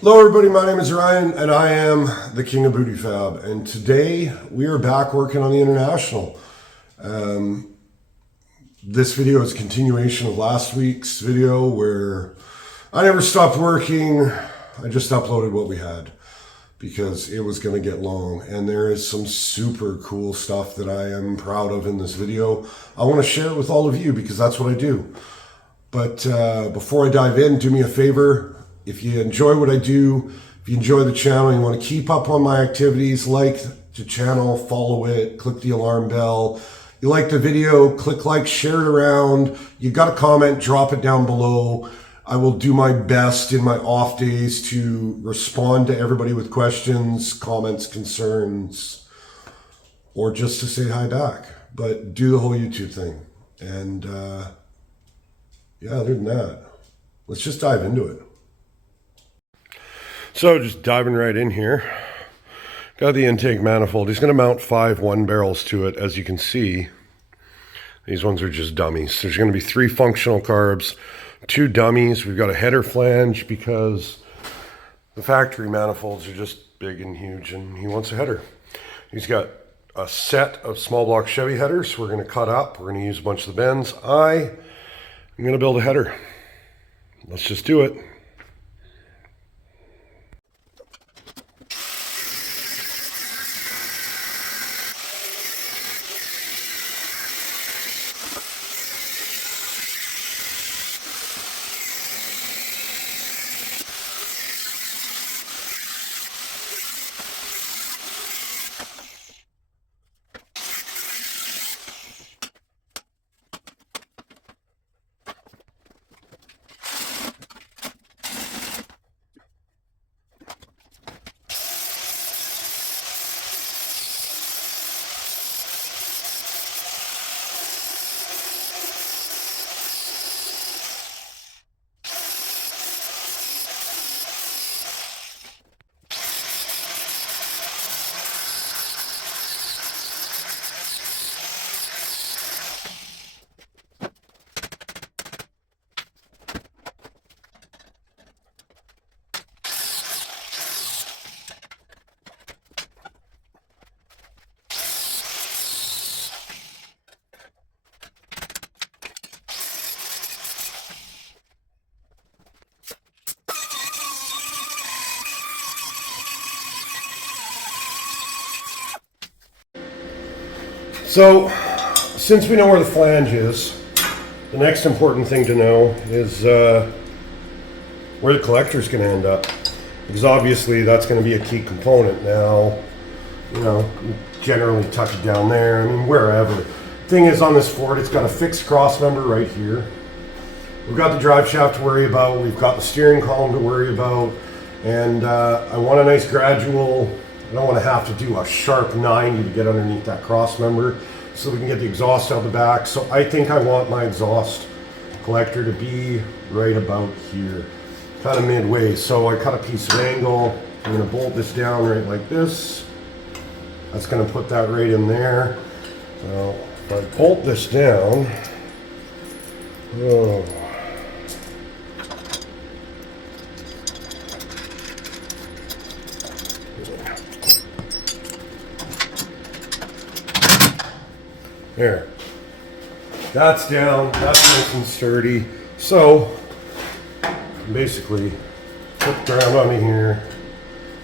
Hello everybody, my name is Ryan and I am the King of Booty Fab, and today we are back working on the International. This video is a continuation of last week's video where I never stopped working. I just uploaded what we had because it was going to get long, and there is some super cool stuff that I am proud of in this video. I want to share it with all of you because that's what I do. But before I dive in, do me a favor. If you enjoy what I do, if you enjoy the channel, you want to keep up on my activities, like the channel, follow it, click the alarm bell. You like the video, click like, share it around. You got a comment, drop it down below. I will do my best in my off days to respond to everybody with questions, comments, concerns, or just to say hi back. But do the whole YouTube thing. And yeah, other than that, let's just dive into it. So just diving right in here, got the intake manifold. He's going to mount 5 1-barrels to it. As you can see, these ones are just dummies. There's going to be 3 functional carbs, 2 dummies. We've got a header flange because the factory manifolds are just big and huge, and he wants a header. He's got a set of small block Chevy headers we're going to cut up. We're going to use a bunch of the bends. I'm going to build a header. Let's just do it. So, since we know where the flange is, the next important thing to know is where the collector is going to end up. Because obviously that's going to be a key component. Now, you know, generally tuck it down there, I mean, wherever. Thing is, on this Ford, it's got a fixed cross member right here. We've got the drive shaft to worry about, we've got the steering column to worry about, and I want a nice gradual. I don't want to have to do a sharp 90 to get underneath that cross member so we can get the exhaust out the back. So I think I want my exhaust collector to be right about here, kind of midway. So I cut a piece of angle. I'm going to bolt this down right like this. That's going to put that right in there. Now, if I bolt this down, oh. There, that's down, that's nice and sturdy. So, basically, put the ground on me here,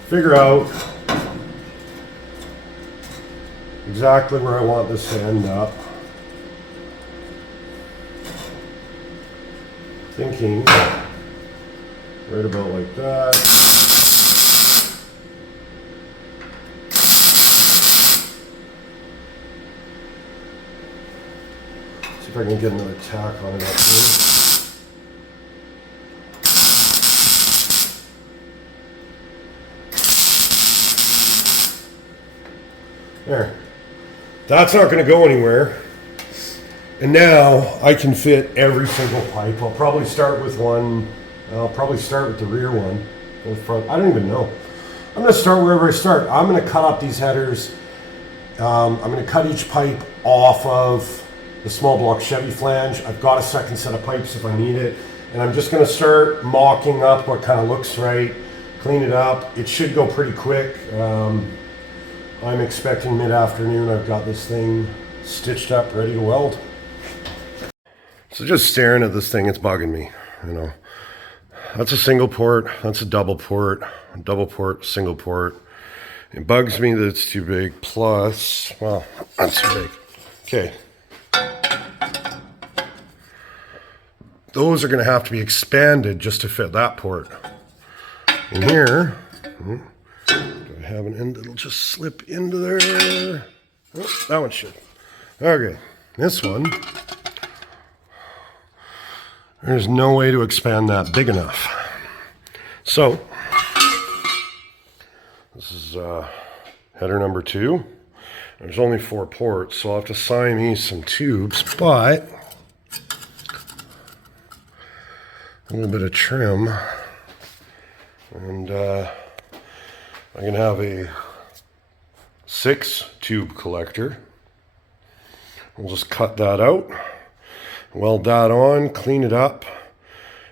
figure out exactly where I want this to end up. Thinking right about like that. If I can get another tack on it up here. There. That's not going to go anywhere. And now I can fit every single pipe. I'll probably start with one. I'll probably start with the rear one. The front. I don't even know. I'm going to start wherever I start. I'm going to cut up these headers. I'm going to cut each pipe off of the small block Chevy flange. I've got a second set of pipes if I need it. And I'm just going to start mocking up what kind of looks right, clean it up. It should go pretty quick. I'm expecting mid-afternoon. I've got this thing stitched up, ready to weld. So just staring at this thing, it's bugging me, you know. That's a single port, that's a double port, single port. It bugs me that it's too big, plus, well, that's too big. Okay. Those are gonna have to be expanded just to fit that port. In here, do I have an end that'll just slip into there? Oh, that one should. Okay, this one, there's no way to expand that big enough. So, this is header number 2. There's only 4 ports, so I'll have to Siamese some tubes, but a little bit of trim. And I can have a 6 tube collector. We'll just cut that out, weld that on, clean it up,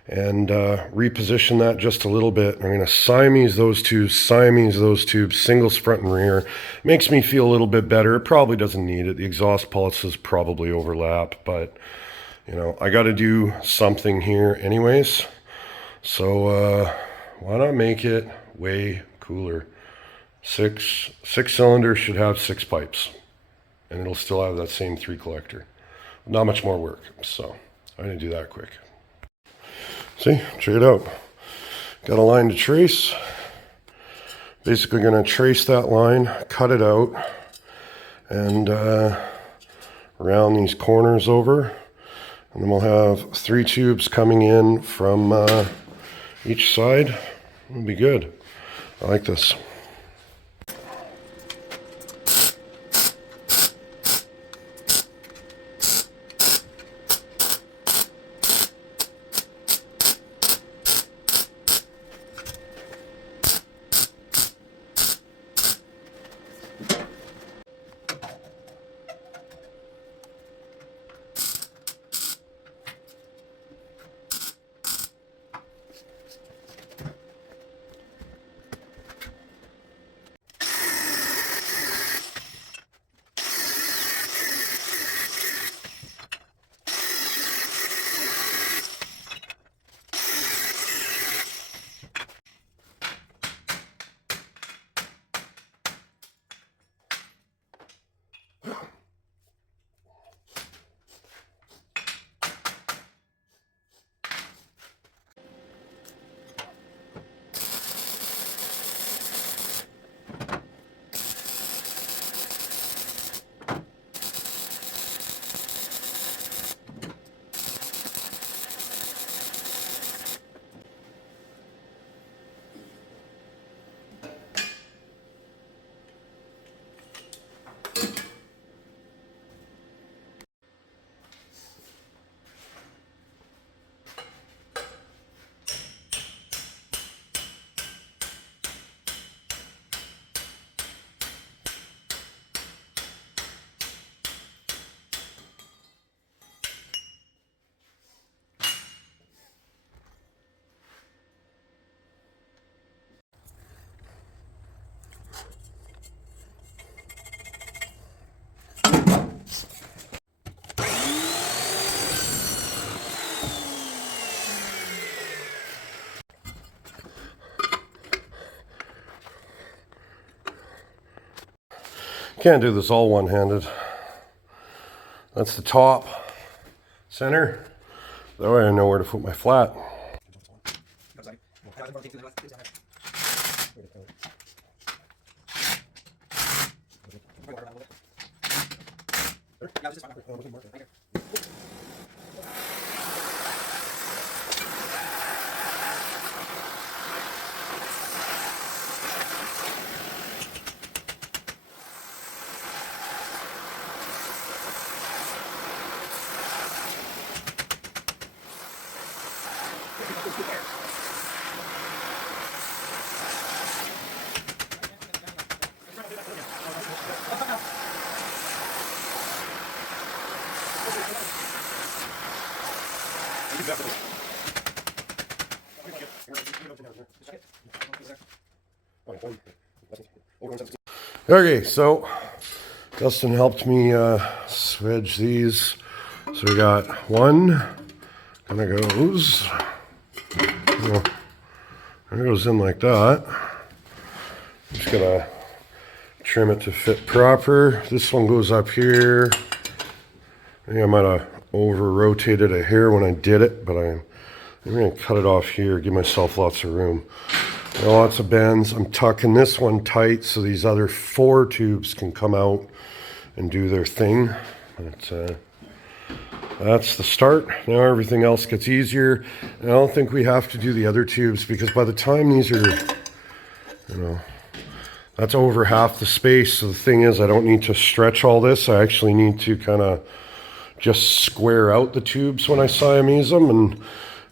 and reposition that just a little bit. I'm going to Siamese those tubes, singles front and rear. Makes me feel a little bit better. It probably doesn't need it. The exhaust pulses probably overlap, but you know, I got to do something here anyways. So why not make it way cooler? Six cylinders should have 6 pipes, and it'll still have that same 3 collector. Not much more work, so I'm going to do that quick. See, check it out. Got a line to trace. Basically going to trace that line, cut it out, and round these corners over. And then we'll have 3 tubes coming in from each side. It'll be good. I like this. Can't do this all one-handed. That's the top, center. That way I know where to put my flat. Okay, so Dustin helped me swedge these. So we got one, kind of goes, there it goes in like that. Just gonna trim it to fit proper. This one goes up here. I think I might have over rotated a hair when I did it, but I'm gonna cut it off here, give myself lots of room. Lots of bends. I'm tucking this one tight so these other 4 tubes can come out and do their thing. But, that's the start. Now everything else gets easier. And I don't think we have to do the other tubes because by the time these are, that's over half the space. So the thing is, I don't need to stretch all this. I actually need to kind of just square out the tubes when I Siamese them. And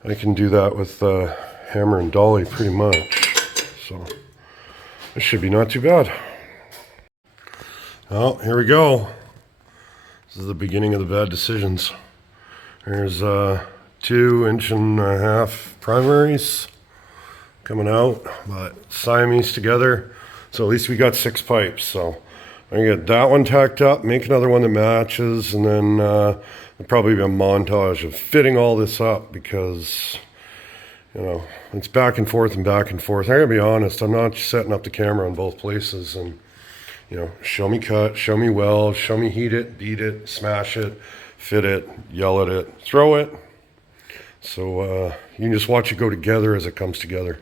I can do that with hammer and dolly pretty much. So this should be not too bad. Well, here we go. This is the beginning of the bad decisions. There's 2.5 inch primaries coming out, but Siamese together. So at least we got 6 pipes. So I'm gonna get that one tacked up, make another one that matches, and then there'll probably be a montage of fitting all this up because it's back and forth and back and forth. I'm gonna be honest, I'm not setting up the camera in both places and show me cut, show me weld, show me heat it, beat it, smash it, fit it, yell at it, throw it. So you can just watch it go together as it comes together.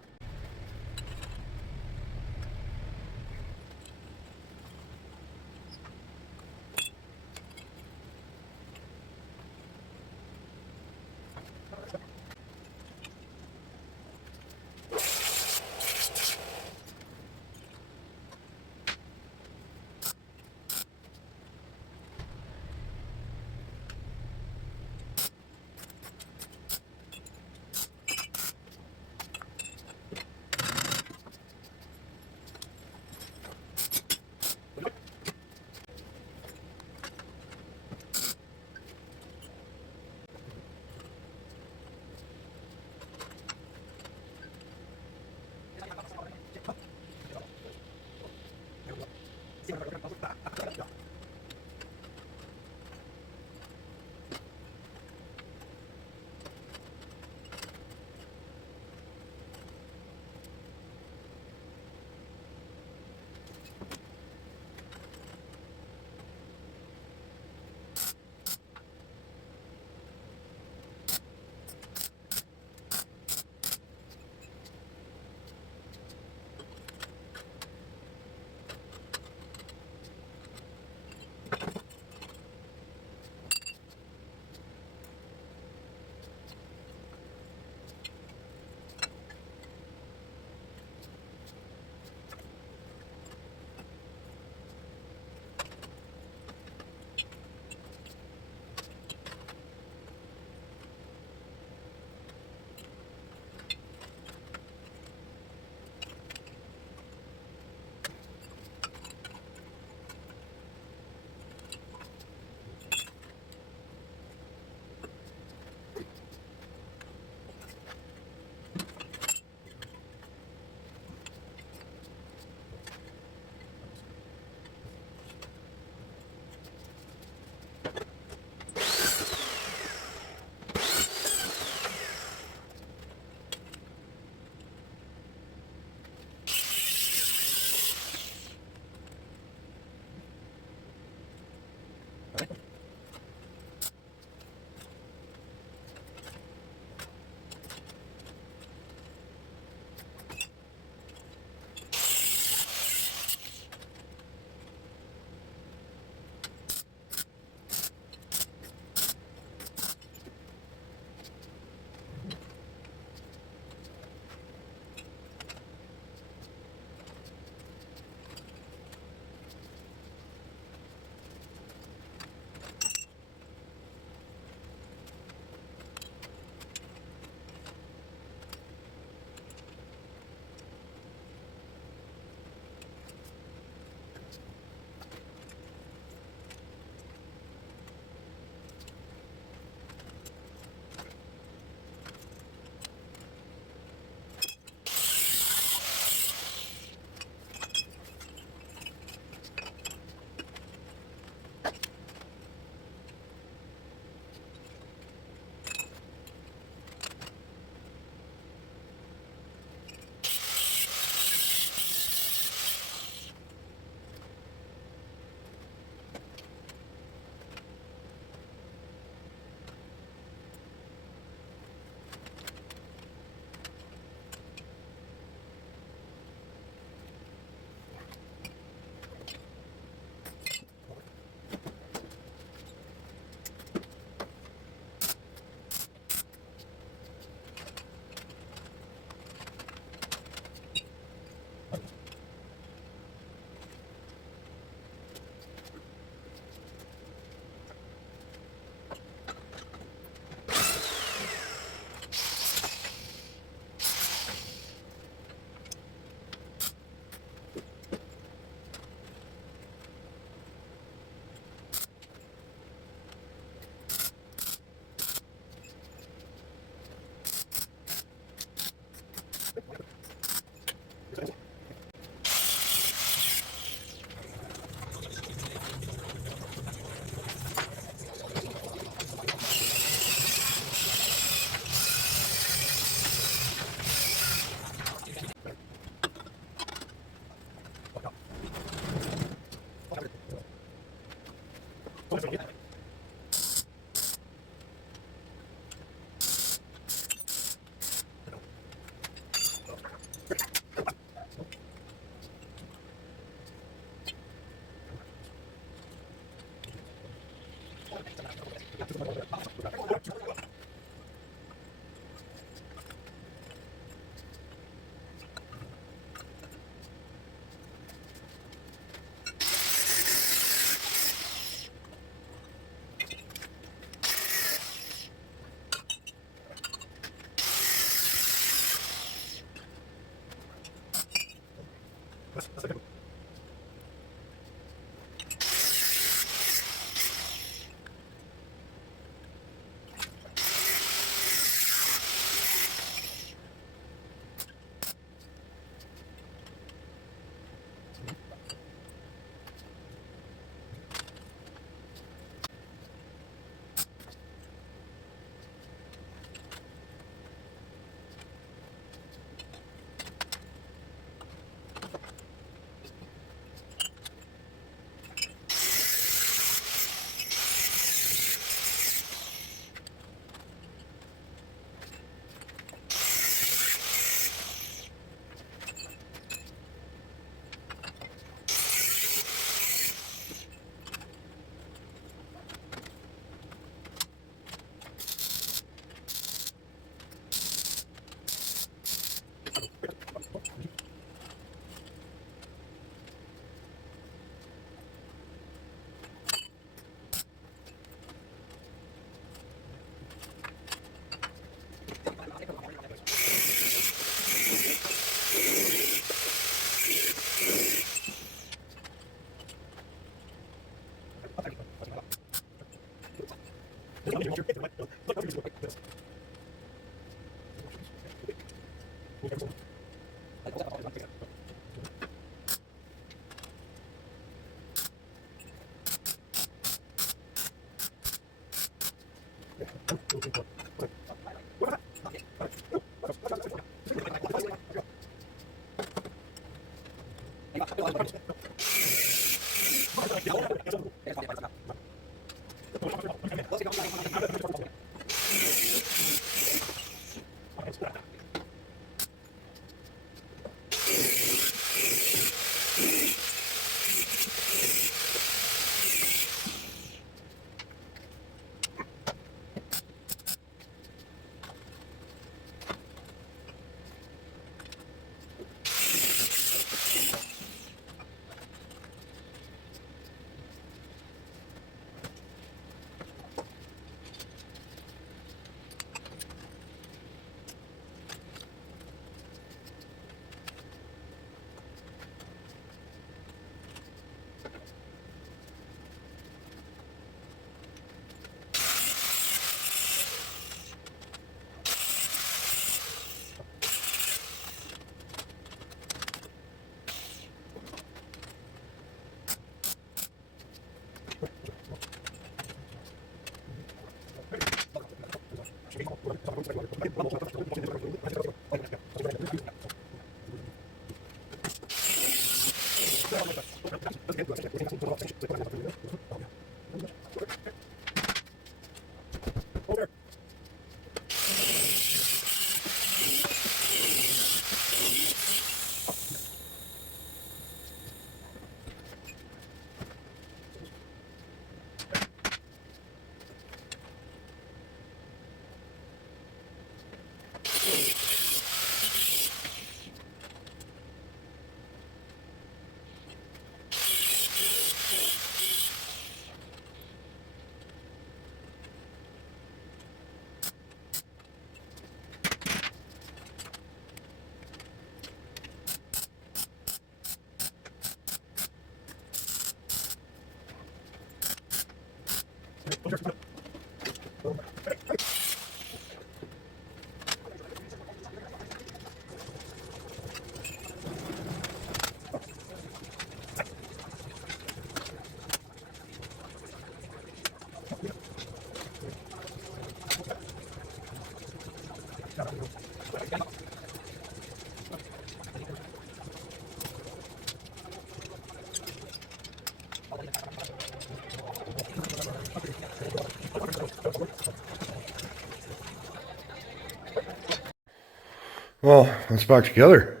Well, let's back together.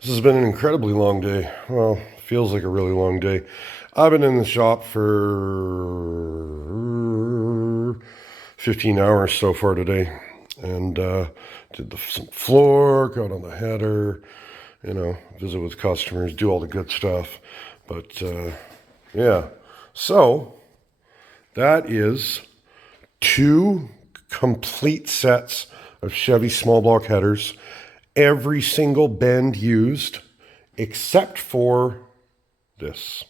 This has been an incredibly long day. Well, feels like a really long day. I've been in the shop for 15 hours so far today, and did some floor, got on the header, visit with customers, do all the good stuff. But yeah, so that is 2 complete sets of Chevy small block headers. Every single bend used except for this.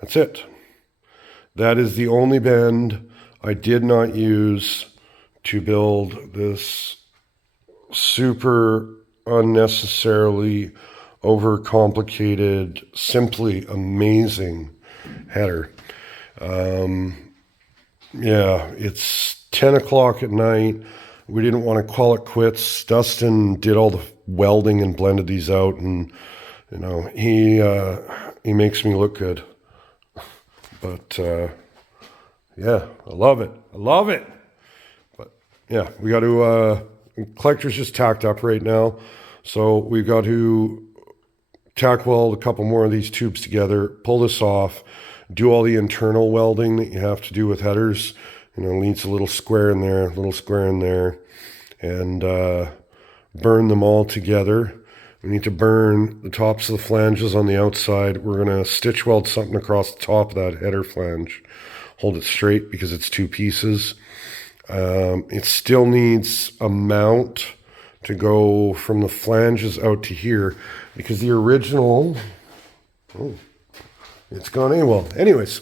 That's it. That is the only bend I did not use to build this super unnecessarily overcomplicated, simply amazing header. Yeah, it's 10 o'clock at night. We didn't want to call it quits. Dustin did all the welding and blended these out, and he makes me look good. But yeah, I love it. I love it. But yeah, we got to collector's just tacked up right now, so we've got to tack weld a couple more of these tubes together, pull this off, do all the internal welding that you have to do with headers. Leads a little square in there, a little square in there, and burn them all together. We need to burn the tops of the flanges on the outside. We're going to stitch weld something across the top of that header flange. Hold it straight because it's 2 pieces. It still needs a mount to go from the flanges out to here because the original... Oh, it's gone AWOL. Anyways,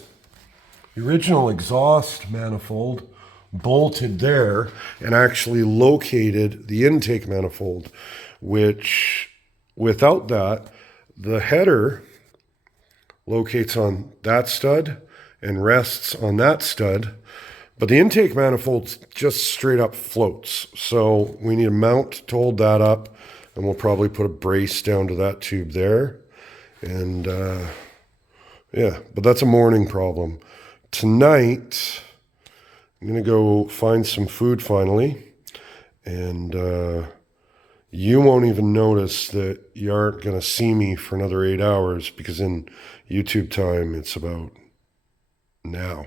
the original exhaust manifold bolted there and actually located the intake manifold, which without that, the header locates on that stud and rests on that stud, but the intake manifold just straight up floats. So we need a mount to hold that up, and we'll probably put a brace down to that tube there. And yeah, but that's a morning problem. Tonight, I'm going to go find some food finally, and you won't even notice that you aren't going to see me for another 8 hours, because in YouTube time, it's about now.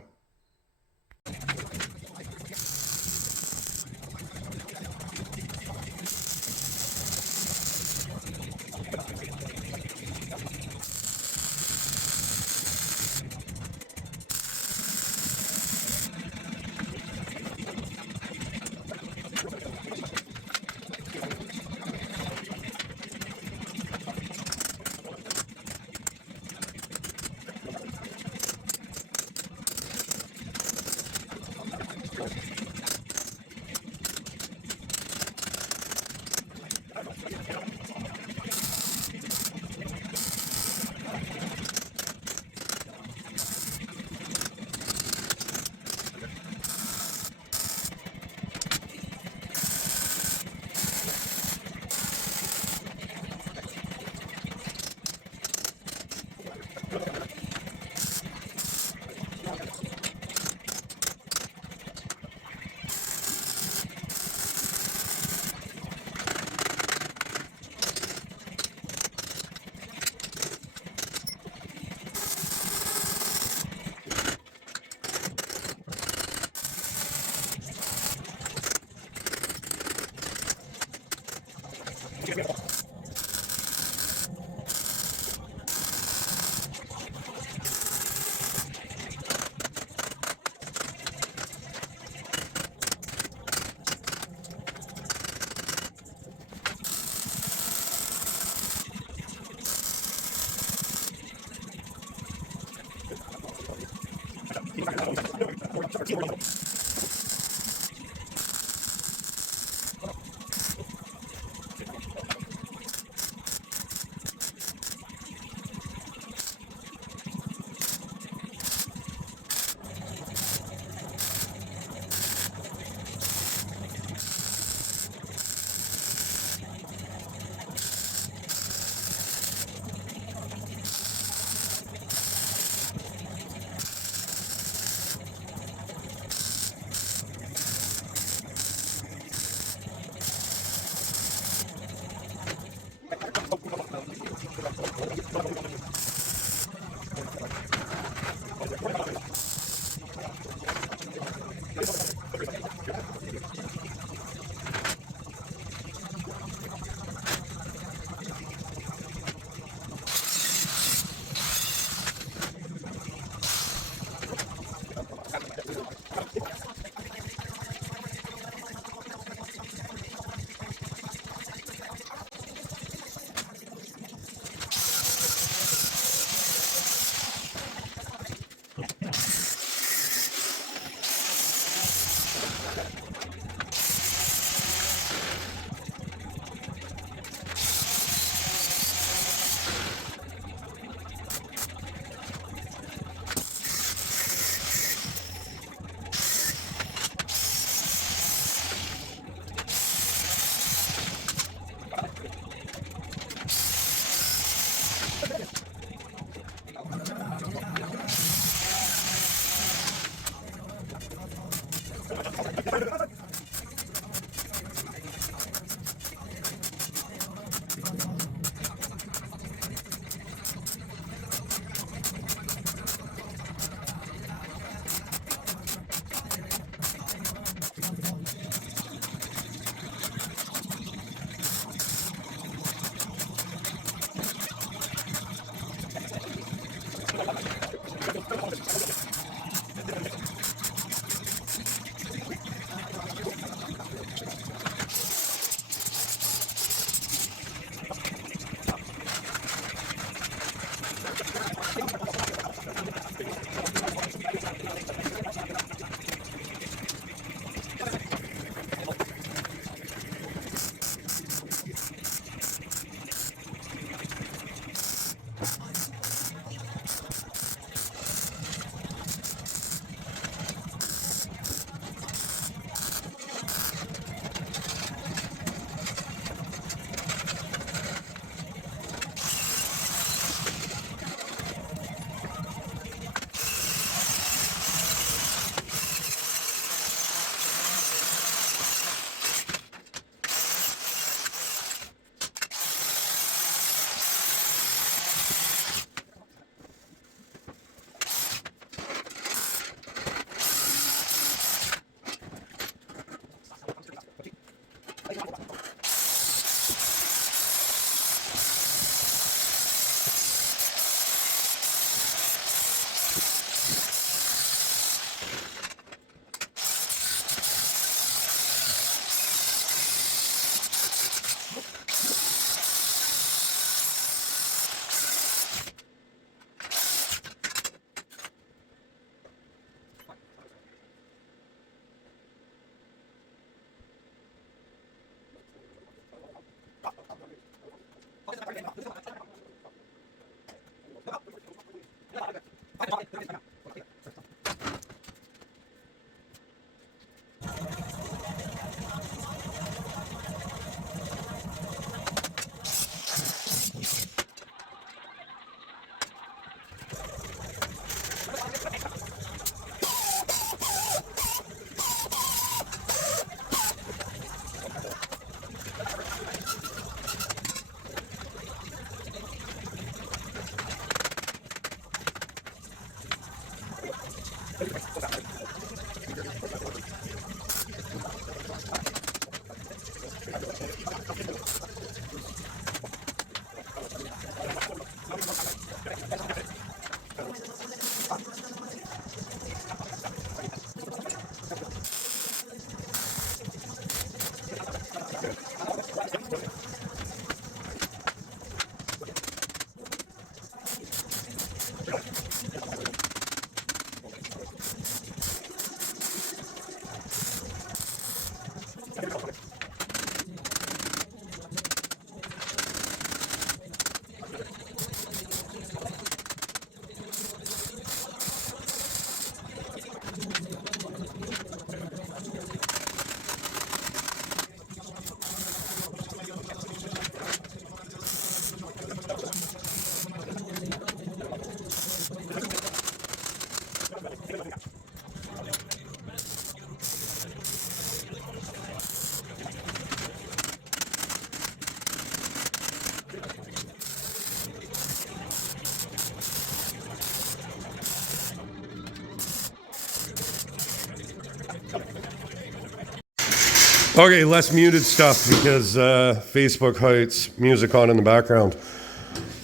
Okay, less muted stuff because Facebook hides music on in the background.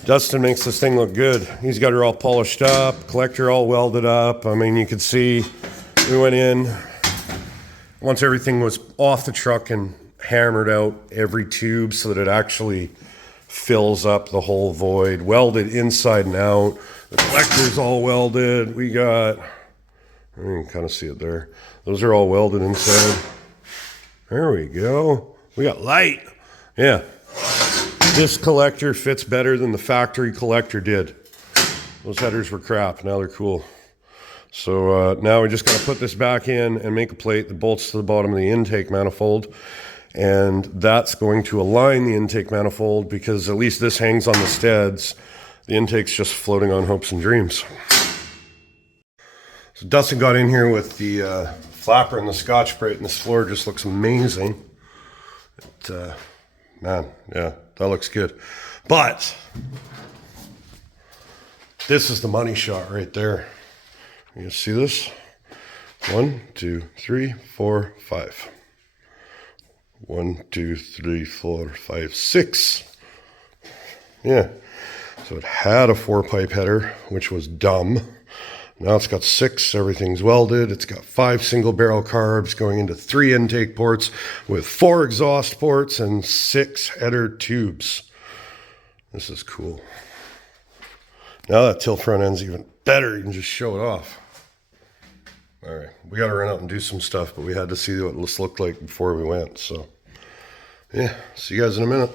Dustin makes this thing look good. He's got her all polished up, collector all welded up. I mean, you could see we went in once everything was off the truck and hammered out every tube so that it actually fills up the whole void, welded inside and out. The collector's all welded. We got, you can kind of see it there. Those are all welded inside. There we go. We got light. Yeah. This collector fits better than the factory collector did. Those headers were crap. Now they're cool. So now we just got to put this back in and make a plate that bolts to the bottom of the intake manifold. And that's going to align the intake manifold because at least this hangs on the steads. The intake's just floating on hopes and dreams. So Dustin got in here with the flapper and the Scotch-Brite, and this floor just looks amazing. Man, yeah, that looks good. But this is the money shot right there. You see this? 1, 2, 3, 4, 5. 1, 2, 3, 4, 5, 6. Yeah. So it had a 4-pipe header, which was dumb. Now it's got 6, everything's welded. It's got 5 single barrel carbs going into 3 intake ports with 4 exhaust ports and 6 header tubes. This is cool. Now that tilt front end's even better. You can just show it off. All right, we got to run out and do some stuff, but we had to see what this looked like before we went. So yeah, see you guys in a minute.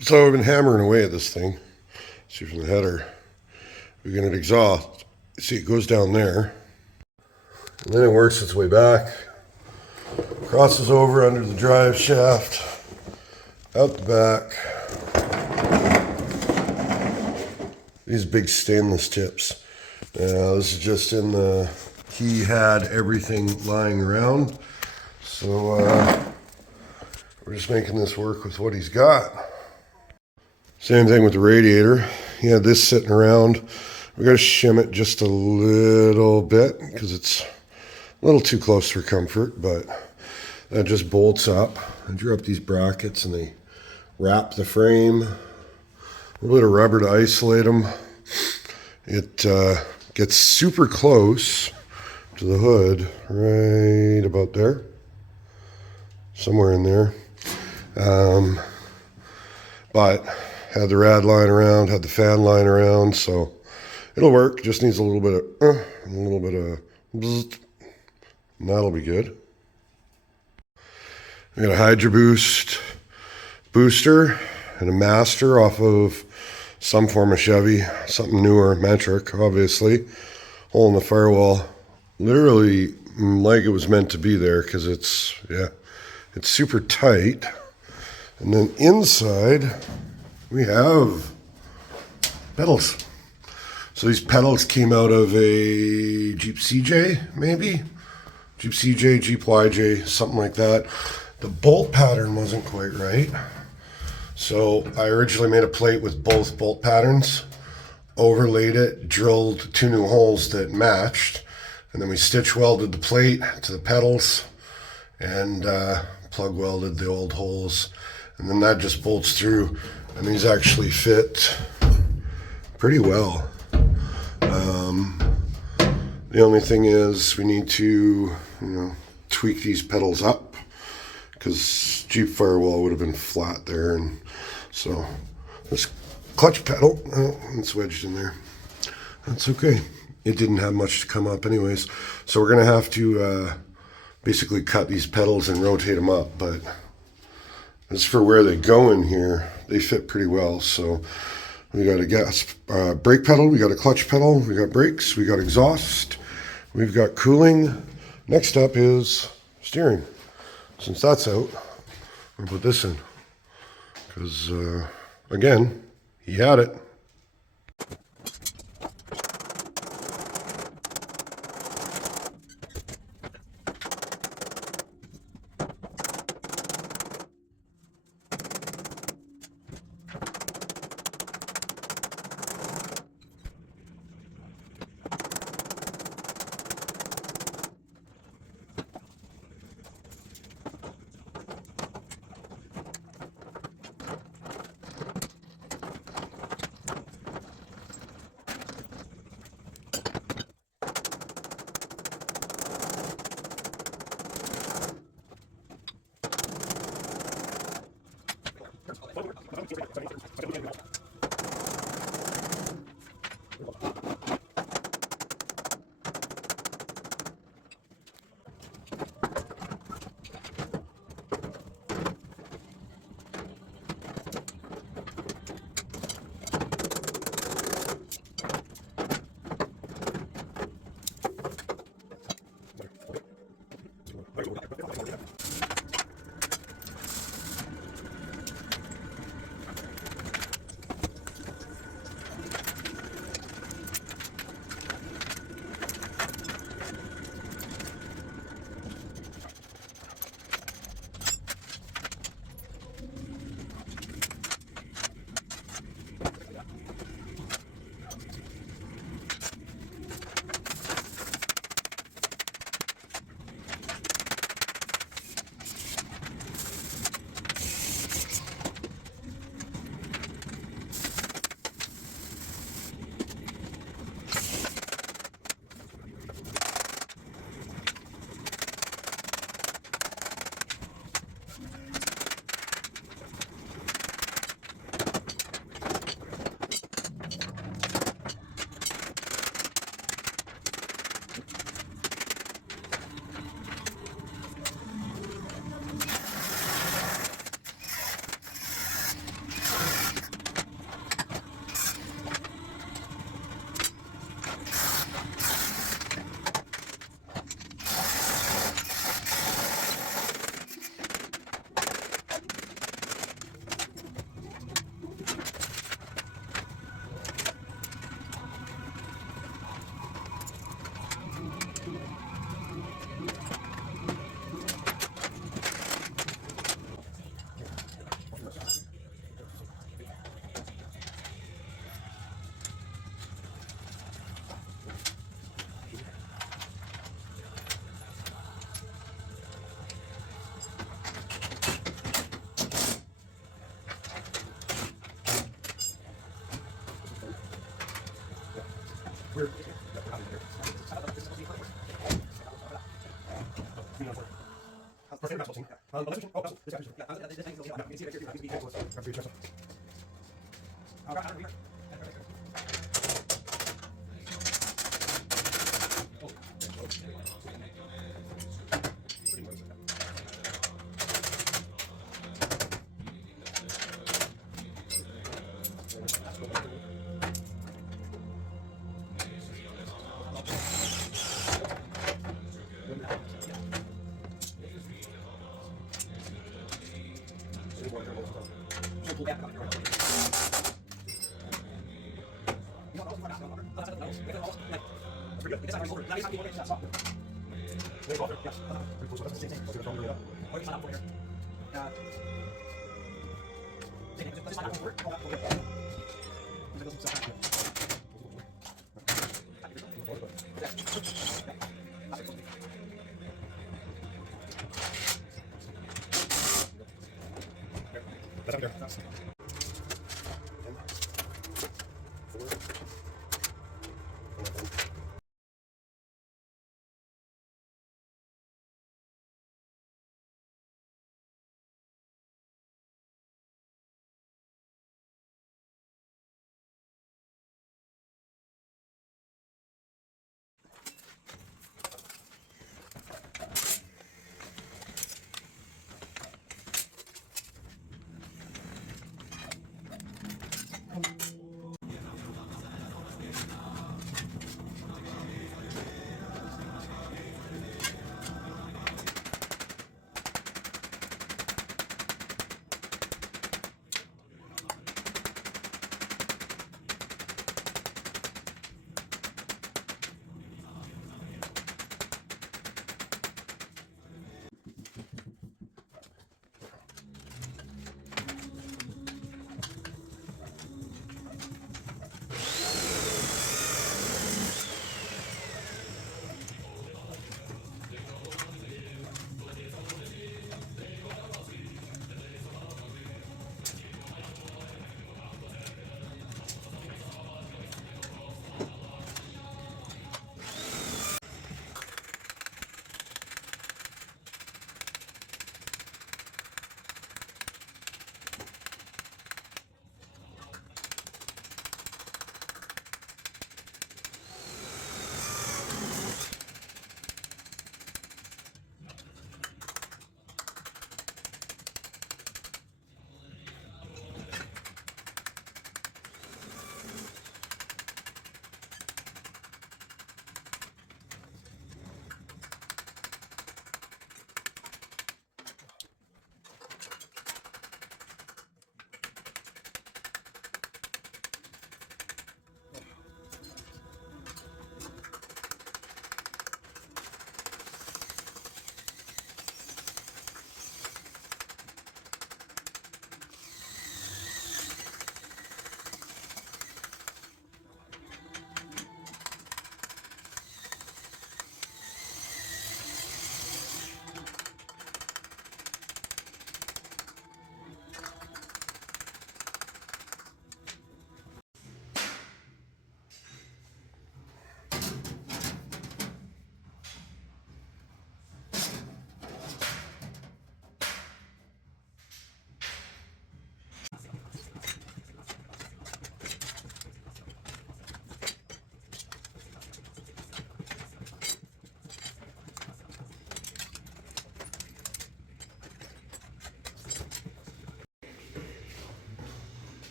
So I've been hammering away at this thing. See from the header, we get an exhaust. See, it goes down there, and then it works its way back, crosses over under the drive shaft, out the back. These big stainless tips. Now this is just in the, he had everything lying around, so we're just making this work with what he's got. Same thing with the radiator. He had this sitting around. We got to shim it just a little bit because it's a little too close for comfort, but that just bolts up. I drew up these brackets and they wrap the frame. A little bit of rubber to isolate them. It gets super close to the hood, right about there. Somewhere in there. But had the rad line around, had the fan line around, so it'll work. Just needs a little bit of bzzzt, and that'll be good. We got a Hydro Boost booster and a master off of some form of Chevy, something newer, metric, obviously. Hole in the firewall, literally like it was meant to be there because it's super tight. And then inside, we have pedals. So these pedals came out of a Jeep CJ, maybe? Jeep CJ, Jeep YJ, something like that. The bolt pattern wasn't quite right. So I originally made a plate with both bolt patterns, overlaid it, drilled 2 new holes that matched, and then we stitch welded the plate to the pedals and plug welded the old holes. And then that just bolts through. And these actually fit pretty well. The only thing is we need to, tweak these pedals up, because Jeep Firewall would have been flat there, and so this clutch pedal, it's wedged in there. That's okay. It didn't have much to come up anyways, so we're gonna have to basically cut these pedals and rotate them up. But as for where they go in here, they fit pretty well. So we got a gas brake pedal, we got a clutch pedal, we got brakes, we got exhaust, we've got cooling. Next up is steering. Since that's out, I'm gonna put this in, because again, he had it.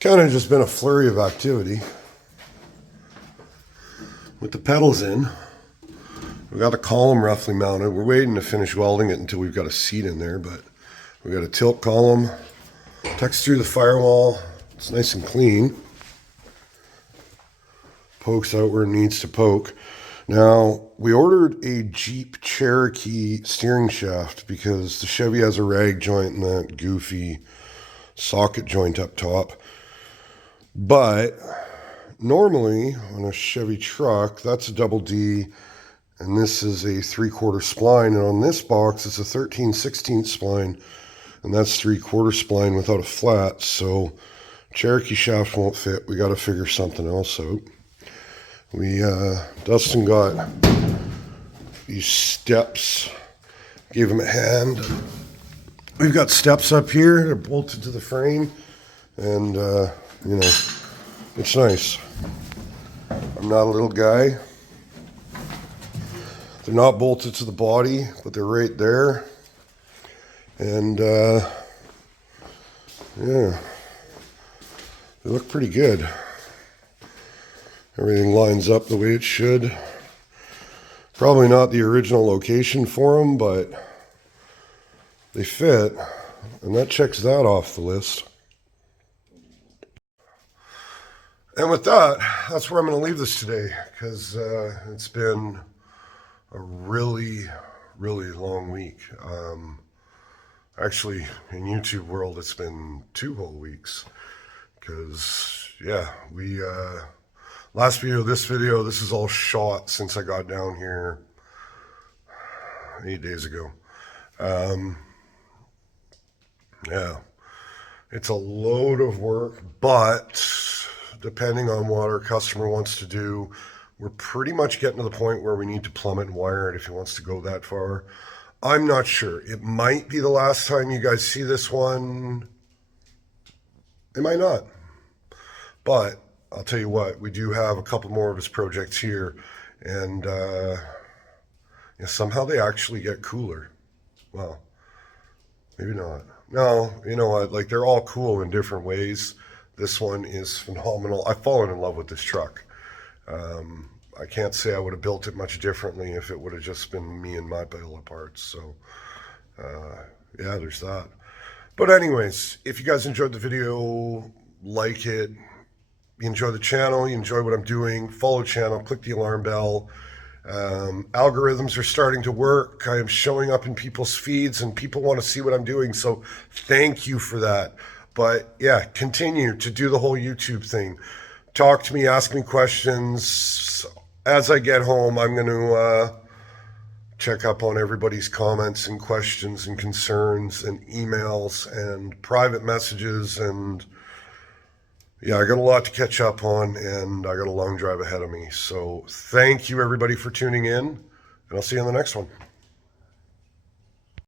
Kind of just been a flurry of activity. With the pedals in, we got the column roughly mounted. We're waiting to finish welding it until we've got a seat in there, but we got a tilt column, tucks through the firewall. It's nice and clean. Pokes out where it needs to poke. Now, we ordered a Jeep Cherokee steering shaft because the Chevy has a rag joint and that goofy socket joint up top. But normally on a Chevy truck, that's a double D, and this is a 3/4 spline. And on this box, it's a 13/16 spline, and that's 3/4 spline without a flat. So Cherokee shaft won't fit. We got to figure something else out. Dustin got these steps, gave him a hand. We've got steps up here, they're bolted to the frame, and you know, it's nice. I'm not a little guy. They're not bolted to the body, but they're right there. And yeah, they look pretty good. Everything lines up the way it should. Probably not the original location for them, but they fit, and that checks that off the list. And with that, that's where I'm going to leave this today, because it's been a really, really long week. Actually, in YouTube world, it's been 2 whole weeks, because, yeah, last video, this is all shot since I got down here 8 days ago. Yeah, it's a load of work, but depending on what our customer wants to do, we're pretty much getting to the point where we need to plumb it and wire it if he wants to go that far. I'm not sure. It might be the last time you guys see this one. It might not. But I'll tell you what, we do have a couple more of his projects here, and yeah, somehow they actually get cooler. Well, maybe not. No, you know what, like, they're all cool in different ways. This one is phenomenal. I've fallen in love with this truck. I can't say I would have built it much differently if it would have just been me and my bill of parts. So, yeah, there's that. But anyways, if you guys enjoyed the video, like it, you enjoy the channel, you enjoy what I'm doing, follow channel, click the alarm bell. Algorithms are starting to work. I am showing up in people's feeds and people want to see what I'm doing. So thank you for that. But yeah, continue to do the whole YouTube thing. Talk to me, ask me questions. As I get home, I'm going to check up on everybody's comments and questions and concerns and emails and private messages. And yeah, I got a lot to catch up on, and I got a long drive ahead of me. So thank you, everybody, for tuning in, and I'll see you in the next one.